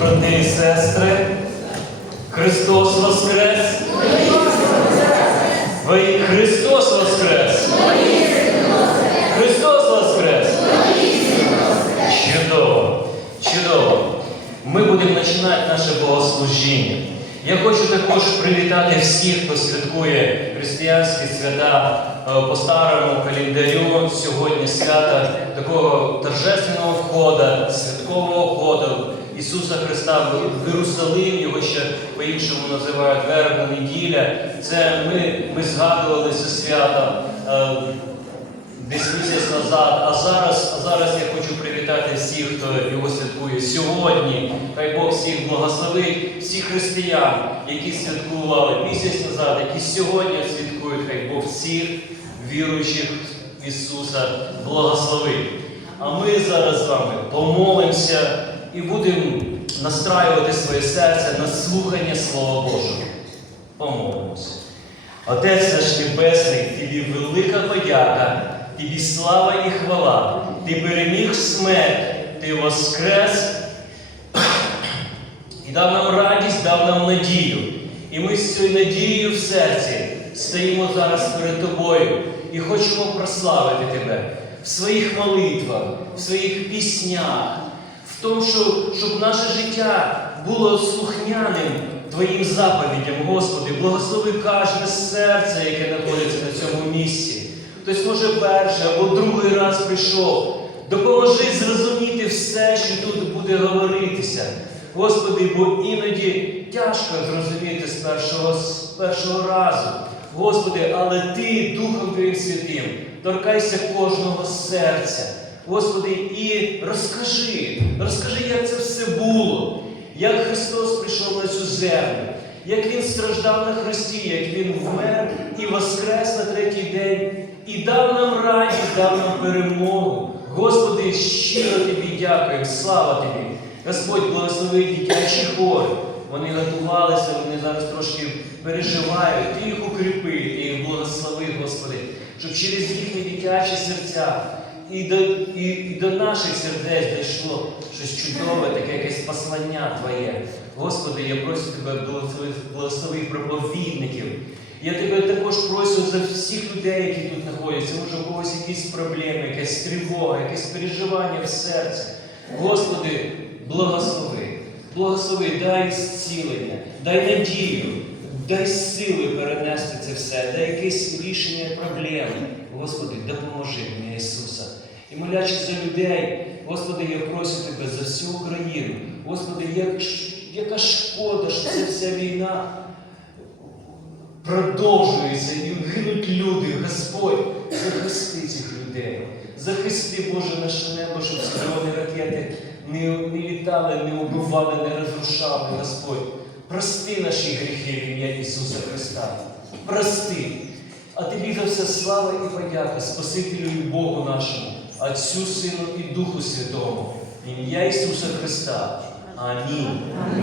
брати і сестри, Христос Воскрес! Ви Христос Воскрес! Христос Воскрес! Чудово! Чудово! Ми будемо починати наше богослужіння. Я хочу також привітати всіх, хто святкує християнські свята е, по старому календарю. Сьогодні свята такого торжественного входу, святкового входу Ісуса Христа в Єрусалим, його ще по-іншому називають Вербна неділя. Це ми, ми згадували це свято. е, десь місяць назад. А зараз, а зараз я хочу привітати всіх, хто його святкує сьогодні. Хай Бог всіх благословить, всіх християн, які святкували місяць назад, які сьогодні святкують, хай Бог всіх віруючих в Ісуса благословить. А ми зараз з вами помолимося і будемо настраювати своє серце на слухання Слова Божого. Помолимося. Отець наш Небесний, Тобі велика подяка, Тобі слава і хвала. Ти переміг смерть, Ти воскрес і дав нам радість, дав нам надію. І ми з цією надією в серці стоїмо зараз перед Тобою і хочемо прославити Тебе в своїх молитвах, в своїх піснях, тому, що, щоб наше життя було слухняним Твоїм заповідям, Господи, благослови кожне серце, яке знаходиться на цьому місці. Хтось, може, перший або другий раз прийшов. Допоможи зрозуміти все, що тут буде говоритися. Господи, бо іноді тяжко зрозуміти з першого, з першого разу. Господи, але Ти, Духом Твоїм Святим, торкайся кожного серця. Господи, і розкажи, розкажи, як це все було, як Христос прийшов на цю землю, як Він страждав на Христі, як Він вмер і воскрес на третій день, і дав нам радість, дав нам перемогу. Господи, щиро Тобі дякуємо, слава Тобі. Господь благослови дитячі хори. Вони готувалися, вони зараз трошки переживають. Ти їх укріпи, ти їх благослови, Господи, щоб через їхні дитячі серця і до, і, і до наших сердець дійшло щось чудове, таке якесь послання Твоє. Господи, я прошу Тебе, благослови, проповідників. Я тебе також прошу за всіх людей, які тут знаходяться, може, у когось якісь проблеми, якась тривога, якесь переживання в серці. Господи, благослови, благослови, дай зцілення, дай надію, дай сили перенести це все, дай якесь рішення проблеми. Господи, допоможи мені, Ісуса. І молячись за людей, Господи, я прошу Тебе за всю Україну. Господи, як, яка шкода, що ця вся війна продовжується і гинуть люди. Господь, захисти цих людей. Захисти, Боже, наше небо, щоб ці ракети не, не літали, не убивали, не розрушали, Господь. Прости наші гріхи в ім'я Ісуса Христа. Прости. А тобі за все слава і подяка, Спасителю і Богу нашому, Отцю, Сину і Духу Святому. В ім'я Ісуса Христа. Амінь.